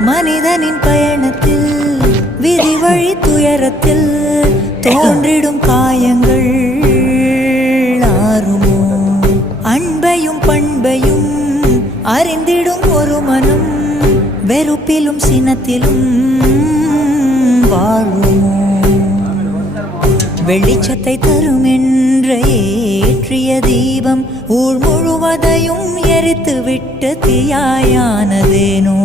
மனிதனின் பயணத்தில் விதி வழி துயரத்தில் தோன்றிடும் காயங்கள் ஆறுமோ? அன்பையும் பண்பையும் அறிந்திடும் ஒரு மனம் வெறுப்பிலும் சினத்திலும் வாழுமோ? வெளிச்சத்தை தரும் என்ற ஏற்றிய தீபம் ஊர் முழுவதையும் எரித்து விட்டு தீயாயானதேனோ?